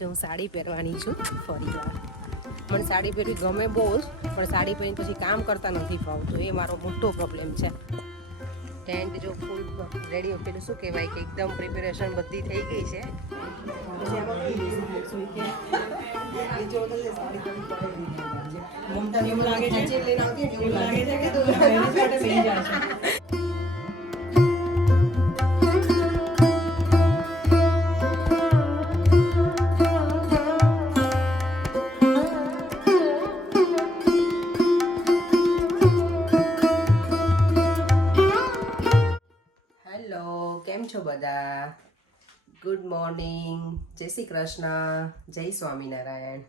આજે હું સાડી પહેરવાની છું ફરીવાર. મને સાડી પહેરવી ગમે બહુ જ, પણ સાડી પહેરીને પછી કામ કરતા નથી ફાવતું, એ મારો મોટો પ્રોબ્લેમ છે. ટેન્ટ જો ફૂલ રેડી, પેલું શું કહેવાય કે એકદમ પ્રિપેરેશન બધી થઈ ગઈ છે. કેમ છો બધા? ગુડ મોર્નિંગ, જય શ્રી કૃષ્ણ, જય સ્વામિનારાયણ.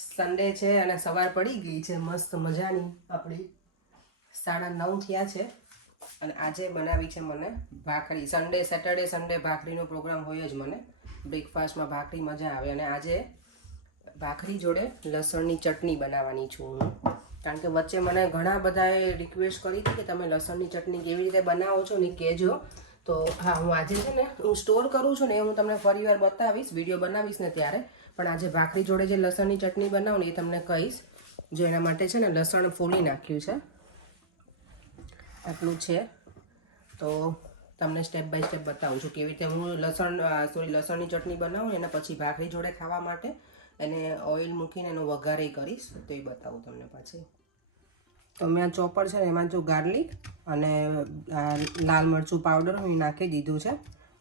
સન્ડે છે અને સવાર પડી ગઈ છે મસ્ત મજાની. આપણી 9:30 થયા છે અને આજે બનાવી છે મને ભાખરી. સેટરડે સન્ડે ભાખરીનો પ્રોગ્રામ હોય જ મને. બ્રેકફાસ્ટમાં ભાખરી મજા આવે. અને આજે ભાખરી જોડે લસણની ચટણી બનાવવાની છું હું. કારણ કે વચ્ચે મને ઘણા બધાએ રિક્વેસ્ટ કરી હતી કે તમે લસણની ચટણી કેવી રીતે બનાવો છો ને કહેજો. તો હા, હું આજે છે ને હું સ્ટોર કરું છું ને એ હું તમને ફરી વાર બતાવીશ, વિડીયો બનાવીશ ને ત્યારે. પણ આજે ભાખરી જોડે જે લસણની ચટણી બનાવું ને એ તમને કહીશ. જો એના માટે છે ને લસણ ફોલી નાખ્યું છે, આટલું છે. તો તમને સ્ટેપ બાય સ્ટેપ બતાવું છું કેવી રીતે હું લસણની ચટણી બનાવું એના પછી ભાખરી જોડે ખાવા માટે એને ઓઇલ મૂકીને એનો વઘારે કરીશ, તો એ બતાવું તમને પાછી. તો મેં આ ચોપર છે ને એમાં જો ગાર્લિક અને લાલ મરચું પાવડર હું નાખી દીધું છે.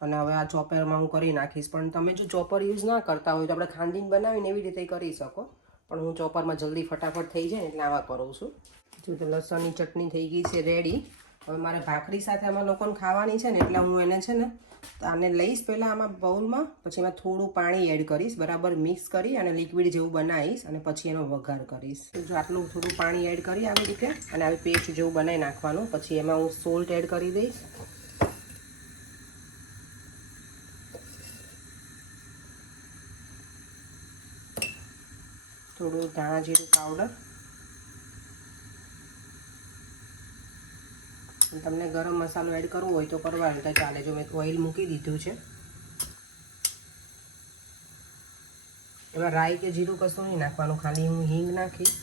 અને હવે આ ચોપરમાં હું કરી નાખીશ. પણ તમે જો ચોપર યુઝ ના કરતા હોય તો આપણે ખાંડીને બનાવીને એવી રીતે કરી શકો. પણ હું ચોપરમાં જલ્દી ફટાફટ થઈ જાય એટલે આવા કરું છું. જો તો લસણની ચટણી થઈ ગઈ છે રેડી. હવે મારે ભાખરી સાથે આમાં લોકોને ખાવાની છે ને એટલે હું એને છે ને આને લઈશ પહેલાં આમાં બાઉલમાં, પછી એમાં થોડું પાણી એડ કરીશ, બરાબર મિક્સ કરી અને લિક્વિડ જેવું બનાવીશ અને પછી એનો વઘાર કરીશ. જો આટલું થોડું પાણી એડ કરી આવી રીતે અને આવી પેસ્ટ જેવું બનાવી નાખવાનું. પછી એમાં હું સોલ્ટ એડ કરી દઈશ, થોડું ધાણા જીરું પાવડર. તમને ગરમ મસાલો એડ કરવો હોય તો કરવાનું તો ચાલે. જો મેં ઓઇલ મૂકી દીધું છે. એમાં રાઈ કે જીરું કશું નહીં નાખવાનું, ખાલી હું હિંગ નાખીશ.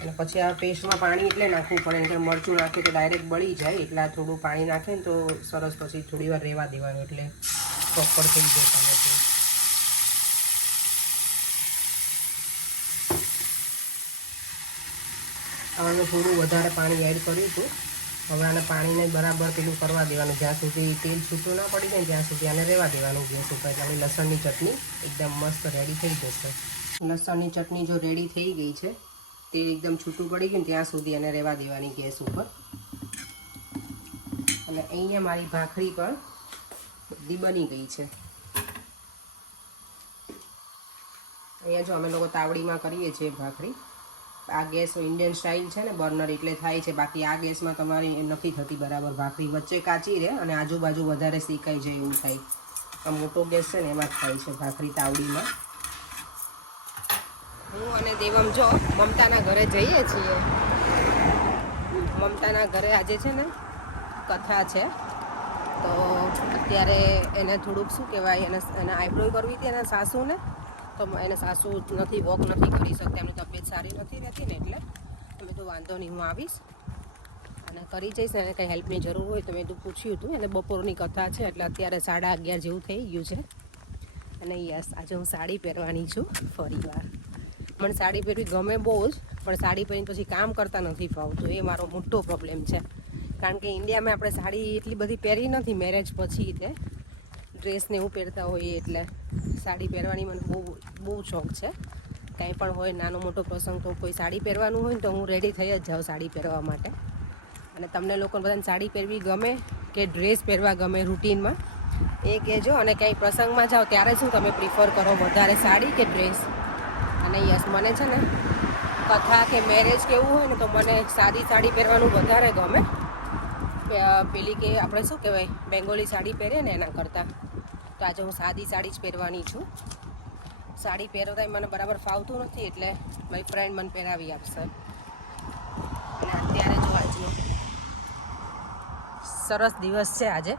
અને પછી આ પેસ્ટમાં પાણી એટલે નાખવું પડે કે મરચું નાખીએ તો ડાયરેક્ટ બળી જાય. એટલે થોડું પાણી નાખે ને તો સરસ, પછી થોડી વાર રહેવા દેવાનું એટલે પ્રોપર થઈ જાય. હવે મેં થોડું વધારે પાણી એડ કર્યું હતું. હવે આને પાણીને બરાબર પેલું કરવા દેવાનું, જ્યાં સુધી તેલ છૂટું ના પડી જાય ત્યાં સુધી આને રહેવા દેવાનું ગેસ ઉપર. એટલે લસણની ચટણી એકદમ મસ્ત રેડી થઈ જશે. લસણની ચટણી જો રેડી થઈ ગઈ છે, તેલ એકદમ છૂટું પડી ગયું ત્યાં સુધી એને રહેવા દેવાની ગેસ ઉપર. અને અહીંયા મારી ભાખરી પણ બધી બની ગઈ છે. અહીંયા જો અમે લોકો તાવડીમાં કરીએ છીએ ભાખરી. આ ગેસ ઇન્ડિયન સ્ટાઇલ છે ને બર્નર, એટલે થાય છે. બાકી આ ગેસમાં તમારી નથી થતી બરાબર ભાખરી. વચ્ચે કાચી રહે અને આજુબાજુ વધારે શેકાઈ જાય એવું થાય. આ મોટો ગેસ છે ને એમાં જ થાય છે ભાખરી તાવડીમાં. હું અને દેવમ જો મમતાના ઘરે જઈએ છીએ. મમતાના ઘરે આજે છે ને કથા છે. તો અત્યારે એને થોડુંક શું કહેવાય, એને આઈબ્રો કરવી હતી એના સાસુને. તો એને સાસુ નથી વોક નથી કરી શકતા, એમની તબિયત સારી નથી રહેતી ને એટલે મેં તો વાંધો નહીં, હું આવીશ અને કરી જઈશ. એને કંઈ હેલ્પની જરૂર હોય તો મેં તો પૂછ્યું હતું. એને બપોરની કથા છે એટલે અત્યારે 11:30 જેવું થઈ ગયું છે. અને યસ, આજે હું સાડી પહેરવાની છું ફરીવાર. મને સાડી પહેરવી ગમે બહુ જ, પણ સાડી પહેરીને પછી કામ કરતા નથી ફાવતું, એ મારો મોટો પ્રોબ્લેમ છે. કારણ કે ઇન્ડિયામાં આપણે સાડી એટલી બધી પહેરી નથી, મેરેજ પછી તે ડ્રેસને એવું પહેરતા હોઈએ એટલે સાડી પહેરવાની મને બહુ શોખ છે. કંઈ પણ હોય નાનો મોટો પ્રસંગ તો કોઈ સાડી પહેરવાનું હોય ને તો હું રેડી થઈ જ જાઉં સાડી પહેરવા માટે. અને તમને લોકોને બધાને સાડી પહેરવી ગમે કે ડ્રેસ પહેરવા ગમે રૂટીનમાં એ કહેજો. અને ક્યાંય પ્રસંગમાં જાઓ ત્યારે શું તમે પ્રિફર કરો વધારે, સાડી કે ડ્રેસ? અને યસ, મને છે ને કથા કે મેરેજ કે એવું હોય ને તો મને સાદી સાડી પહેરવાનું વધારે ગમે. પેલી કે આપણે શું કહેવાય બેંગોલી સાડી પહેરીએ ને એના કરતાં. તો આજે હું સાદી સાડી જ પહેરવાની છું. સાડી પહેરતા મને બરાબર ફાવતું નથી એટલે મારી ફ્રેન્ડ મને પહેરાવી આપશે. અને અત્યારે જો આજનો સરસ દિવસ છે આજે.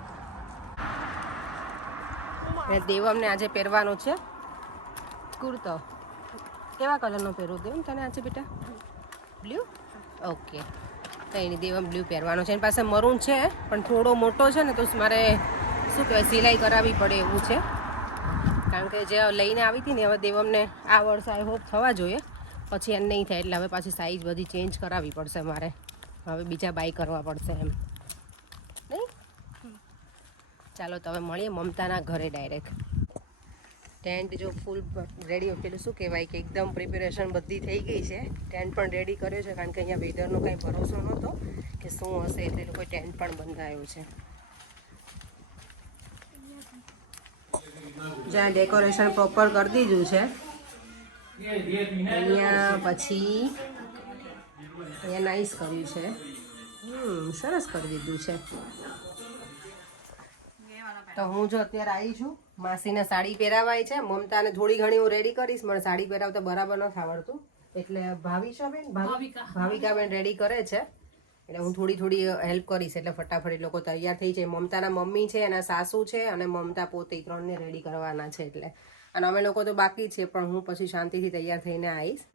અને દેવમને આજે પહેરવાનો છે કુર્તો. કેવા કલરનો પહેરવો દેવ તને આજે બેટા? બ્લુ? ઓકે. કંઈ નહીં, દેવમ બ્લુ પહેરવાનો છે. એની પાસે મરૂન છે પણ થોડો મોટો છે ને તો મારે શું કહેવાય સિલાઈ કરાવવી પડે એવું છે. કારણ કે જે લઈને આવી હતી ને હવે દેવમને આ વર્ષ આઈ હોપ થવા જોઈએ, પછી એમ નહીં થાય એટલે હવે પાછી સાઈઝ બધી ચેન્જ કરાવવી પડશે મારે. હવે બીજા બાય કરવા પડશે એમ નહીં. ચાલો તો હવે મળીએ મમતાના ઘરે ડાયરેક્ટ. ટેન્ટ જો ફૂલ રેડી, પેલું શું કહેવાય કે એકદમ પ્રિપેરેશન બધી થઈ ગઈ છે. ટેન્ટ પણ રેડી કર્યો છે કારણ કે અહીંયા વેધરનો કંઈ ભરોસો નહોતો કે શું હશે, એટલે લોકોએ ટેન્ટ પણ બંધાયો છે. જ્યાં ડેકોરેશન પ્રોપર કરી દીધું છે અહીંયા, પછી અહીંયા નાઇસ કર્યું છે. સરસ કરી દીધું છે. તો હું જો અત્યારે આવી છું, માસીને સાડી પહેરાવાય છે. મમતાને થોડી ઘણી હું રેડી કરીશ, મને સાડી પહેરાવતા બરાબર નથી આવડતું, એટલે ભાવિકાબેન રેડી કરે છે, એટલે હું થોડી હેલ્પ કરીશ એટલે ફટાફટ એ લોકો તૈયાર થઈ જાય. મમતાના મમ્મી છે, એના સાસુ છે અને મમતા પોતે 3ને રેડી કરવાના છે એટલે. અને અમે લોકો તો બાકી છે, પણ હું પછી શાંતિથી તૈયાર થઈને આવીશ.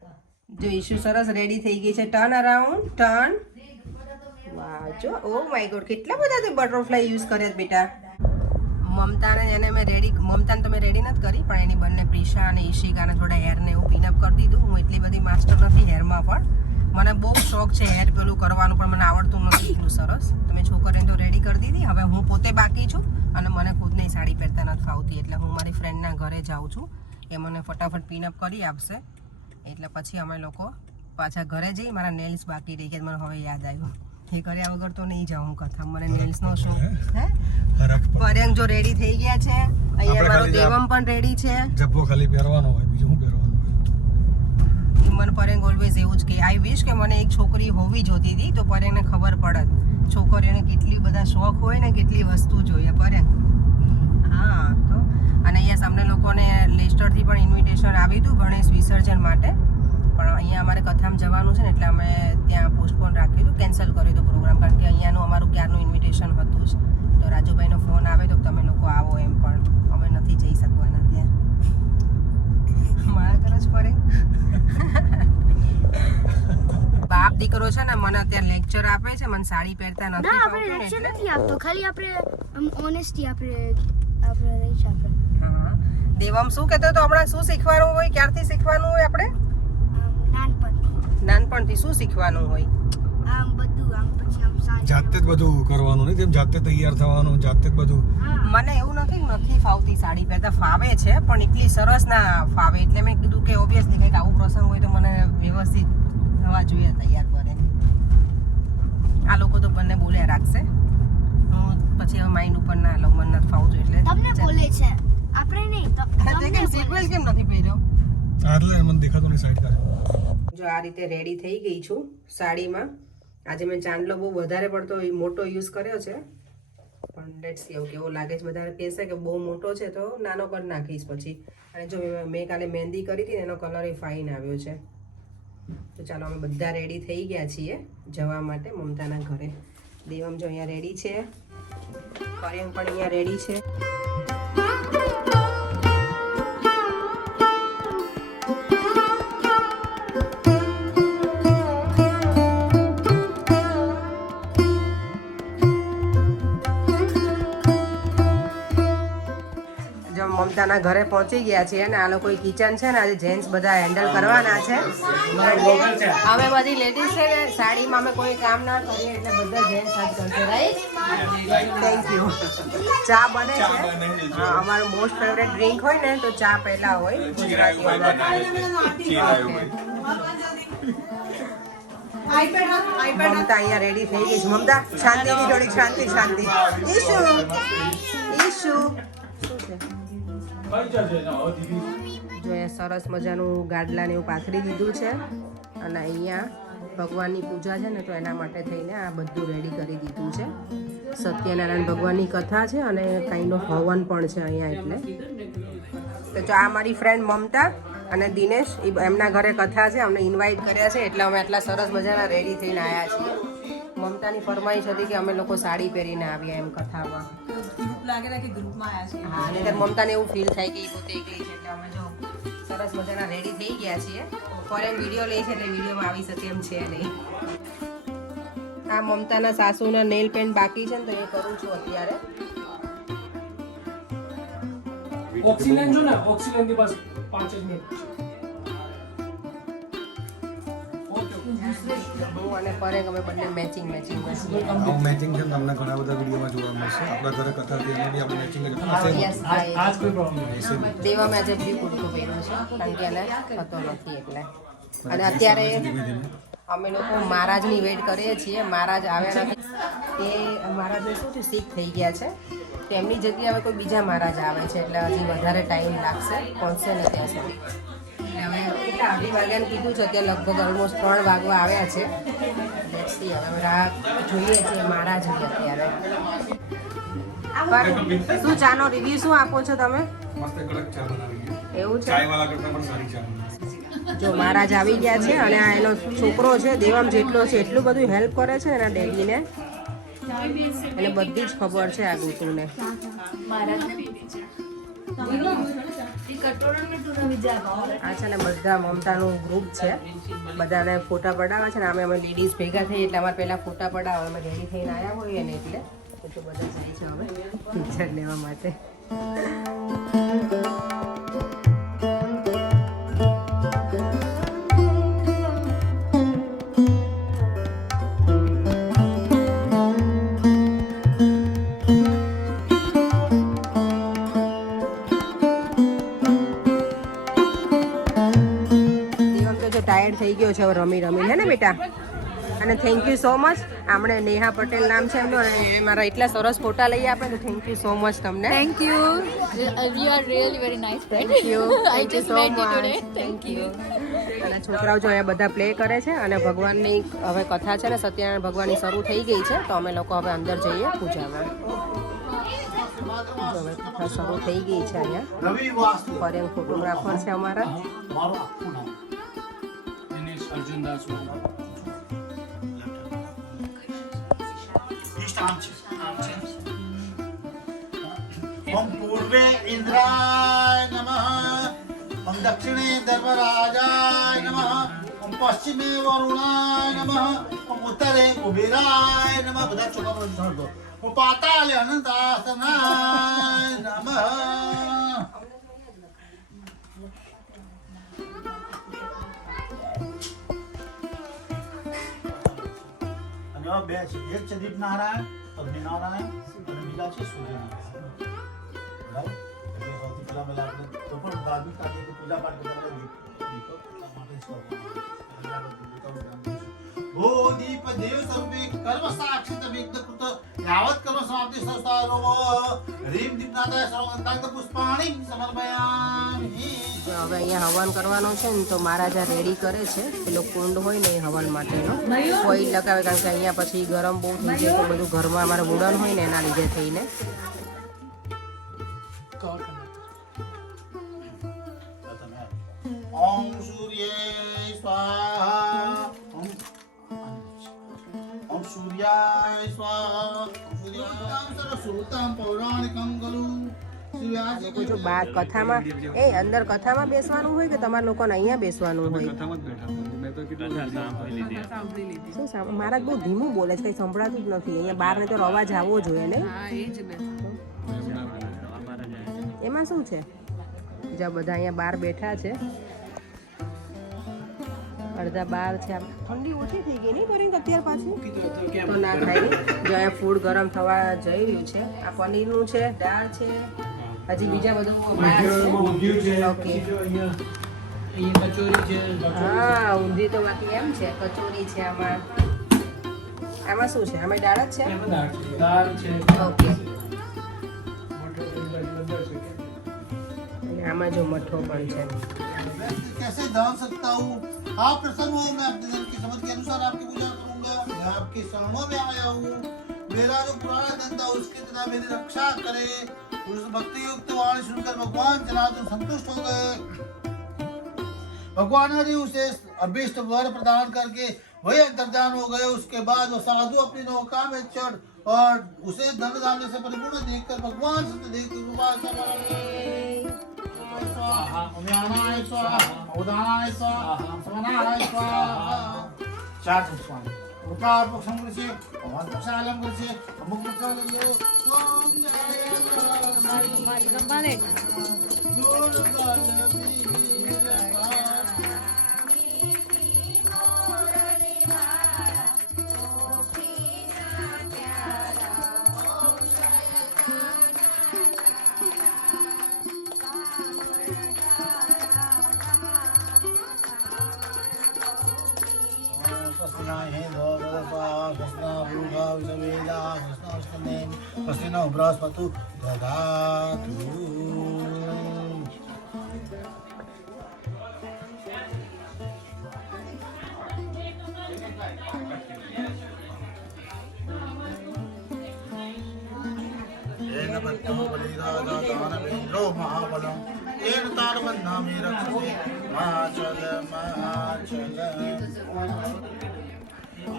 જો ઈશુ સરસ રેડી થઈ ગઈ છે. Turn around, turn. વાહ, જો ઓ માય ગોડ, કેટલા બધા તે બટરફ્લાય યુઝ કરે છે બેટા. મમતાને એને મેં મમતાને તો મેં રેડી નથી કરી, પણ એની બંને પ્રિશા અને ઈશિકાને થોડા હેરને એવું ક્લીનઅપ કરી દીધું. હું એટલી બધી માસ્ટર નથી હેરમાં, પણ મને બહુ શોખ છે હેર પેલું કરવાનું, પણ મને આવડતું નથી એટલું સરસ. તો મેં છોકરીને તો રેડી કરી દીધી. હવે હું પોતે બાકી છું અને મને ખુદને સાડી પહેરતા નથી ફાવતી, એટલે હું મારી ફ્રેન્ડના ઘરે જાઉં છું. એ મને ફટાફટ ક્લીનઅપ કરી આપશે, એટલે પછી અમે લોકો પાછા ઘરે જઈ. મારા નેલ્સ બાકી રહી ગયા, મને હવે યાદ આવ્યું. એ કર્યા વગર તો નહીં જાઉં કથા, મને નેલ્સનો શોખ. પર્યંક જો રેડી થઈ ગયા છે, અહીંયા મારો દેવમ પણ રેડી છે. જબ્બો ખાલી પહેરવાનો હોય, બીજું શું પહેરવાનું હોય? મને પર્યંક ઓલવેઝ એવું જ કે આઈ વિશ કે મને એક છોકરી હોવી જોતી હતી, તો પર્યંકને ખબર પડત છોકરીઓને કેટલી બધા શોખ હોય ને કેટલી વસ્તુ જોઈએ. પર્યંક હા તો. અને અહીંયા અમને લોકોને લેસ્ટરથી પણ ઇન્વિટેશન આવ્યું હતું ગણેશ વિસર્જન માટે, પણ અહીંયા અમારે કથામાં જવાનું છે ને એટલે અમે ત્યાં પોસ્ટપોન રાખ્યું હતું, કેન્સલ કર્યું હતું પ્રોગ્રામ, કારણ કે અહીંયાનું અમારું ક્યારનું ઇન્વિટેશન હતું જ. તો રાજુભાઈનો ફોન આવે તો તમે લોકો આવો એમ, પણ અમે નથી જઈ શકવાના ત્યાં. મારા તરફ ફરે બાપ દીકરો છે ને, મને અત્યારે લેક્ચર આપે છે, મને સાડી પહેરતા નથી આપણે લેક્ચર નથી આપતો, ખાલી આપણે ઓનેસ્ટી આપણે રહી છે. હા, દેવમ શું કહેતો તો હમણાં શું શીખવાનું હોય, ક્યારથી શીખવાનું હોય આપણે? નાનપણથી શું શીખવાનું હોય? જાતે જ બધું કરવાનું, નહીં તેમ જાતે તૈયાર થવાનું, જાતે જ બધું. મને એવું નથી ફાવતી સાડી પહેરતા, ફાવે છે પણ એટલી સરસ ના ફાવે, એટલે મેં કીધું કે ઓબ્વિયસલી કંઈક આવું પ્રસંગ હોય તો મને વ્યવસ્થિત થવા જોઈએ તૈયાર કરે. આ લોકો તો બંને બોલ્યા રાખશે, હું પછી હવે માઇન્ડ ઉપર ના લઉં, મને નથી ફાવતું એટલે. તમને બોલે છે, આપણે નહીં. કેમ સિક્વન્સ કેમ નથી પહેર્યો? એટલે મને દેખાતું નહીં સાઈડ કરે. જો આ રીતે રેડી થઈ ગઈ છું સાડીમાં. આજે મેં ચાંદલો બહુ વધારે પડતો મોટો યુઝ કર્યો છે, પણ લેટ્સ સી એવું કેવો લાગે છે. બધા કહેશે કે બહુ મોટો છે તો નાનો કરી નાખીશ પછી. અને જો મેં કાલે મહેંદી કરી હતી ને એનો કલર એ ફાઇન આવ્યો છે. તો ચાલો અમે બધા રેડી થઈ ગયા છીએ જવા માટે મમતાના ઘરે. દેવમ જો અહીંયા રેડી છે, પર્યંક પણ અહીંયા રેડી છે. મમતાના ઘરે પહોંચી ગયા છીએ અને આ લોકો કિચન છે ને આજે જેન્ટ્સ બધા હેન્ડલ કરવાના છે. અમે બધી લેડીઝ છે ને સાડીમાં અમે કોઈ કામ ના કરીએ એટલે બધા જેન્ટ્સ જ કરશે, રાઈટ? Thank you. ચા બને છે. હા, અમારું મોસ્ટ ફેવરેટ ડ્રિંક હોય ને તો ચા પહેલા હોય ગુજરાતીઓમાં. મમતા અહીંયા રેડી થઈ ગઈ છે. મમતા શાંતિથી, થોડીક શાંતિ. ઈશુ શું છે? જો એ સરસ મજાનું ગાડલાને એવું પાથરી દીધું છે અને અહીંયા ભગવાનની પૂજા છે ને તો એના માટે થઈને આ બધું રેડી કરી દીધું છે. સત્યનારાયણ ભગવાનની કથા છે અને કાઇન્ડ ઓફ હવન પણ છે અહીંયા. એટલે તો જો આ મારી ફ્રેન્ડ મમતા અને દિનેશ, એમના ઘરે કથા છે, અમને ઇન્વાઇટ કર્યા છે એટલે અમે આટલા સરસ મજાના રેડી થઈને આવ્યા છીએ. મમતાની ફરમાઈશ હતી કે અમે લોકો સાડી પહેરીને આવ્યા એમ કથામાં. લાગે કે ગ્રુપમાં આવ્યા છે. હા અને ત્યારે મમતાને એવું ફીલ થાય કે એ પોતે એકલી છે એટલે અમે જો સરસ મજાના રેડી થઈ ગયા છીએ. ફોરેન વિડીયો લે છે એટલે વિડીયોમાં આવી શકે એમ છે નહીં. આ મમતાના સાસુના નેલ પેન્ટ બાકી છે ને તો એ કરું છું અત્યારે. ઓક્સિજન જો ને ઓક્સિજન के पास 5 मिनट હું અને ફરેંગ અમે બંને મેચિંગ આવું મેચિંગ છે તમને ઘણા બધા વિડીયોમાં જોવા મળશે. આપણા ઘરે કથા હતી એમાં બી આપણે મેચિંગ જ હતું. આજ કોઈ પ્રોબ્લેમ નહીં. દેવામાં આજે બ્લુ કુર્તો પહેર્યો છે કારણ કે એને થતો નથી એટલે. અને અત્યારે અમે લોકો મહારાજની વેટ કરીએ છીએ. મહારાજ આવ્યા નથી. એ મહારાજને શું થયું શીખ થઈ ગયા છે તો એમની જગ્યાએ હવે કોઈ બીજા મહારાજ આવે છે એટલે હજી વધારે ટાઈમ લાગશે પહોંચશે ને ત્યાં સુધી. એટલે હવે કેટલા 8 વાગ્યાને કીધું છે અત્યારે લગભગ ઓલમોસ્ટ 3 વાગવા આવ્યા છે. હવે રાહ જોઈએ છીએ મહારાજની અત્યારે. પણ શું ચાનો રિવ્યુ શું આપો છો તમે? મસ્ત કડક ચા બનાવી છે. એવું છે ચાય વાળા કરતા પણ સારી ચા બનાવી. જો મહારાજ આવી ગયા છે અને આ એનો છોકરો છે દેવામ જેટલો છે એટલું બધું હેલ્પ કરે છે એના ડેડીને. એને બધી જ ખબર છે આ ગુતુને. આ છે ને બધા મમતાનું ગ્રુપ છે. બધાને ફોટા પડાવે છે ને અમે લેડીઝ ભેગા થઈ એટલે અમારે પહેલા ફોટા પડાવે. અમે રેડી થઈને આવ્યા હોઈએ ને એટલે તો બધા જાય છે હવે પિક્ચર લેવા માટે. ટાયર્ડ થઈ ગયો છે હવે રમી રમી હે ને બેટા. અને થેન્ક યુ સો મચ. આપણે નેહા પટેલ નામ છે એમનું અને એ મારા એટલા સરસ ફોટા લઈ આપે તો થેન્ક યુ સો મચ તમને. Thank you. You are really very nice friend. Thank you I thank you just so met you much. today. Thank you. અને છોકરાઓ જો અહીંયા બધા પ્લે કરે છે અને ભગવાનની હવે કથા છે ને સત્યનારાયણ ભગવાનની શરૂ થઈ ગઈ છે તો અમે લોકો હવે અંદર જઈએ પૂજામાં. જો હવે કથા શરૂ થઈ ગઈ છે અહીંયા. ફોરેન ફોટોગ્રાફર છે અમારા. દિનેશ અર્જુન દાસ ओम पूर्वे इंद्राय नमः ओम दक्षिणे धर्मराजाय नमः ओम पश्चिमे वरुणाय नमः ओम उत्तरे कुबेराय नमः બધા ચોખા પર ધર દો ઓમ પાતાલે અનંતાસનાય નમઃ અને આ બે છે એક છે દીપ નારાયણ અગ્નિનારાયણ અને બીજા છે સૂર્યનારાયણ. બરાબર એટલે સૌથી પહેલા મેલા આપણે તો પણ ધાર્મિક કાર્ય કે પૂજા પાઠ કરતા દીપક માટે જ ઓ દીપ દેવ સ્વરૂપે કર્મ સાક્ષી તમેક કૃત યાવત કર્મ સમાપ્તિ સંસ્થાનો રીમ દીપનાદાય સર્વંતાંગ પુષ્પાણી સમર્પયામિ. હવે અહીંયા હવન કરવાનો છે ને તો મહારાજા રેડી કરે છે પેલો કુંડ હોય ને એ હવન માટેનો કોઈ લગાવે કારણ કે અહીંયા પછી ગરમ બહુ થઈ જાય તો બધું ઘરમાં અમારે વુડન હોય ને એના લીધે થઈને. ओम सूर्ये स्वाहा ओम सूर्याय स्वाहा ओम सूर्याय सर्वसूतां पौराणिकं खलु કોઈ જો બાર કથામાં અંદર કથામાં બેસવાનું હોય કે તમારા લોકોને અહીંયા બેસવાનું હોય? કથામાં જ બેઠા હતા. મેં તો કીધું શું મહારાજ બહુ ધીમું બોલે છે કંઈ સંભળાતું જ નથી. અહીંયા બહાર ને તો અવાજ આવવો જોઈએ ને. એમાં શું છે બીજા બધા અહીંયા બહાર બેઠા છે. અડધા બહાર છે. ઠંડી ઓછી થઈ ગઈ નહીં કરીને અત્યાર પાછું તો ના થાય. જો અહીંયા ફૂડ ગરમ થવા જઈ રહ્યું છે. આ પનીરનું છે, દાળ છે, હજી બીજા બધું ઓકે. હા ઊંધી તો બાકી એમ છે. કચોરી છે આમાં. આમાં શું છે? આમાં દાળ જ છે. ઓકે. આમાં જો મઠો પણ છે. कैसे जान सकता हूँ आप प्रसन्न हो मैं अपने धन की समझ के अनुसार आपकी पूजा करूंगा. मैं आपके शरणों में आया हूँ. मेरा जो पुराना धन था उसके तरह मेरी रक्षा करे. उस भक्ति युक्त वाणी सुनकर भगवान जनार्दन संतुष्ट हो गए. भगवान ने उसे अभीष्ट वर प्रदान करके वही अंतर्धान हो गए. उसके बाद वो साधु अपनी नौका में चढ़ और उसे धन धान्य से परिपूर्ण देखकर भगवान सत्यदेव की कृपा से स्वाहा, उम्यानाय स्वाहा, उदानाय स्वाहा, समनाय स्वाहा। चार स्वाहा उकार पक्षम करछे, भगवान पक्षालम करछे, अमुक पक्षालम लो। ओम जय कृष्ण बृहस्पति ददातु। येन पत्तो बलिराजादानवेन्द्रो महाबलं येन तालबन्धामि रक्षसे माचल माचल।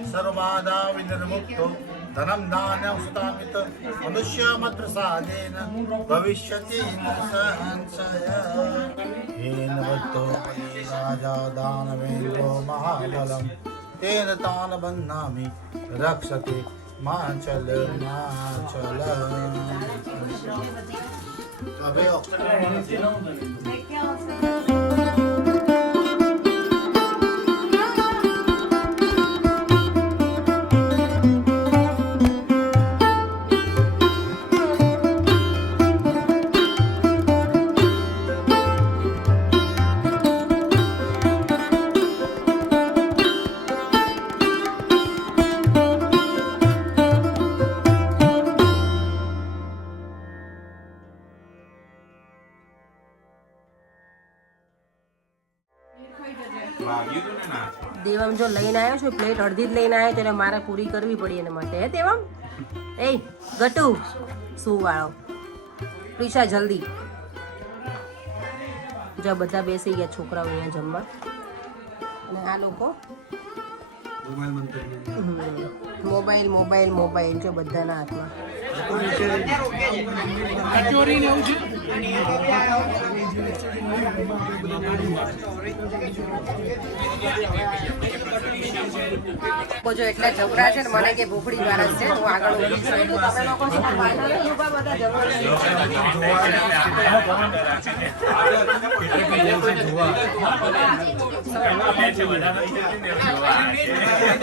सर्वबाधा विनिर्मुक्तो धनं दानं सुतामित मनुष्यमत्प्रसादेन भविष्यति न संशयः। येन भक्तो राजा दानवेन्द्रो महाबलं तेन तालबन्धामि रक्षते माचल माचल। अबे દેવમ જો લઈને આવ્યો છું પ્લેટ અડધી જ લઈને આવ્યો તેને મારે પૂરી કરવી પડી એના માટે હે દેવમ એ ગટુ શું વાળો પ્રિશા જલ્દી જો બધા બેસી ગયા છોકરાઓ અહીંયા જમવા અને આ લોકો મોબાઈલ મોબાઈલ મોબાઈલ જો બધાના હાથમાં જો એટલા જબરા છે ને મને કે ભૂખડી વાળા છે હું આગળ ઊભી છું એટલું તમે લોકો શું પાછળ નહીં ઊભા બધા જબરા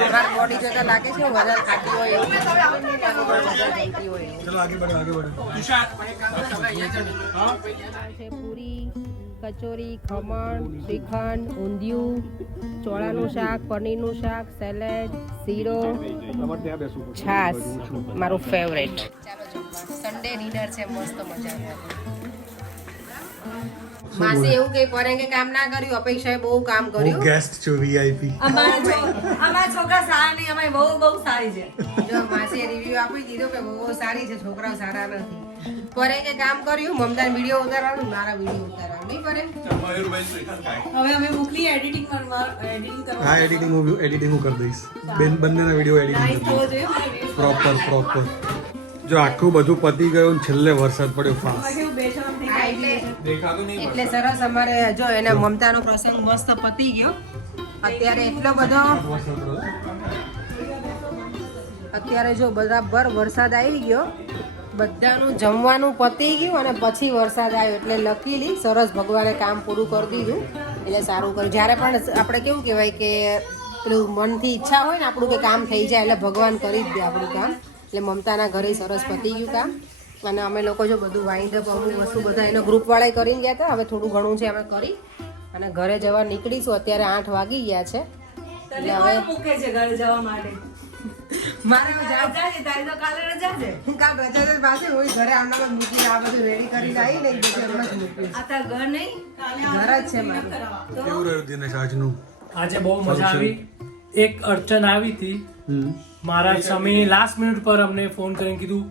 તમારી બોડી જોતા લાગે છે વધારે ખાતી હોય એવું चलो आगे बढ़ो आगे बढ़ो। પૂરી કચોરી ખમણ શ્રીખંડ ઊંધિયું ચોળાનું શાક પનીરનું શાક સેલેડ શીરો છાસ મારું ફેવરેટ ચાલો જમવા સન્ડે ડિનર છે મસ્ત મજાનું માસી એવું કઈ પરેંગે કામ ના કર્યું અપેક્ષાએ બહુ કામ કર્યું गेस्ट जो वीआईपी અમારા છોકરા સારા નહીં અમારી બહુ સારી છે જો માસીએ રિવ્યુ આપી દીધો કે બહુ સારી છે છોકરાઓ સારા નથી પરેંગે કામ કર્યું મમતા વિડીયો ઉતારવાનું મારા વિડીયો ઉતારવાનું નહીં પરે હવે અમે મોકલી એડિટિંગ કરવા हाँ एडिटिंग હું કરી દઈશ બંનેના વિડીયો એડિટિંગ થવો જોઈએ પ્રોપર જો આખું બધું પતી ગયું ને છેલ્લે વરસાદ પડ્યો ફાસ્ટ કેવું બેશરમ થઈ હા, એટલે સરસ અમારે જો એને મમતાનો પ્રસંગ મસ્ત પતી ગયો અત્યારે એટલો બધો અત્યારે જો બરાબર વરસાદ આવી ગયો બધાનું જમવાનું પતી ગયું અને પછી વરસાદ આવ્યો એટલે લકીલી સરસ ભગવાને કામ પૂરું કરી દીધું એટલે સારું કર્યું જ્યારે પણ આપણે કેવું કહેવાય કે પેલું મનથી ઈચ્છા હોય ને આપણું કે કામ થઈ જાય એટલે ભગવાન કરી જ દે આપણું કામ એટલે મમતાના ઘરે સરસ પતી ગયું કામ અને અમે લોકો જો બધું વાઇન્ડઅપ અમુક વસ્તુ બધા એનો ગ્રુપવાળાએ કરીને ગયા હતા હવે થોડું ઘણું છે અમે કરી અને ઘરે જવા નીકળીશું અત્યારે 8 વાગી ગયા છે એટલે હવે મૂકે છે ઘરે જવા માટે મારે જાજે તારી તો કાલે રજા છે કાલ રજા છે પાસે હોય ઘરે આવનાર મૂકીને આ બધું રેડી કરીને આવી ને બધું એમ જ મૂકીશ આ તાર ઘર નહીં ઘર જ છે મારું કેવું રહ્યું દિનેશ આજનું આજે બહુ મજા આવી એક અડચણ આવી હતી મારા સ્વામી લાસ્ટ મિનિટ પર અમને ફોન કરીને કીધું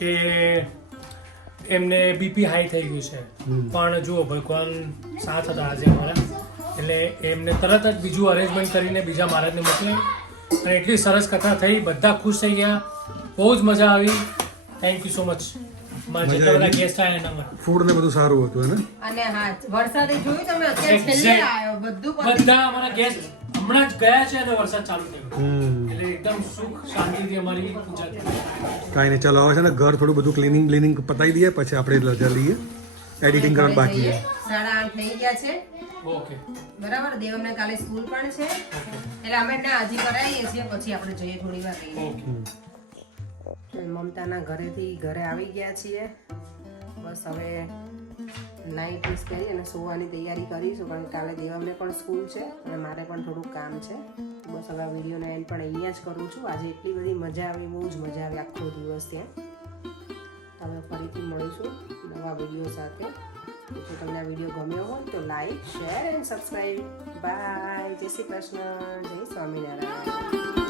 કે એમને બીપી હાઈ થઈ ગયું છે પણ જુઓ ભગવાન સાથ હતા આજે અમારા એટલે એમને તરત જ બીજું અરેન્જમેન્ટ કરીને બીજા મહારાજને મોકલી અને એટલી સરસ કથા થઈ બધા ખુશ થઈ ગયા બહુ જ મજા આવી. Thank you so much. મારા જેટલા બધા આવી? ગેસ્ટ આવ્યા એના માટે. ફૂડ ને બધું સારું હતું ને. અને હા વરસાદે જોયું તમે અત્યારે Exact. છેલ્લે આવ્યો બધું પતી બધા અમારા ગેસ્ટ હમણાં જ ગયા છે અને વરસાદ ચાલુ થયો. હમ એટલે એકદમ સુખ શાંતિથી અમારી પૂજા થઈ. કાંઈ નહીં, ચાલો હવે છે ને ઘર થોડું બધું ક્લિનિંગ પતાવી દઈએ, પછી આપણે રજા લઈએ. એડિટિંગ કરવાનું બાકી છે. 8:30 થઈ ગયા છે ઓકે. બરાબર. દેવમને કાલે સ્કૂલ પણ છે એટલે અમે ના હજી કરાવીએ છીએ, પછી આપણે જઈએ થોડી વાર રહીને. ઓકે. મમતાના ઘરેથી ઘરે આવી ગયા છીએ. બસ હવે નાઇટ ડ્રેસ પહેરી અને સુવાની તૈયારી કરીશું, કારણ કે કાલે દેવમને પણ સ્કૂલ છે અને મારે પણ થોડુંક કામ છે. બસ હવે આ વિડીયોનો એન્ડ પણ અહીંયા જ કરું છું. આજે એટલી બધી મજા આવી, બહુ જ મજા આવી આખો દિવસ ત્યાં. તમે ફરીથી મળીશું નવા વિડીયો સાથે. જો તમને આ વિડીયો ગમ્યો હોય તો like, share and subscribe. Bye. જય શ્રી કૃષ્ણ. જય સ્વામિનારાયણ.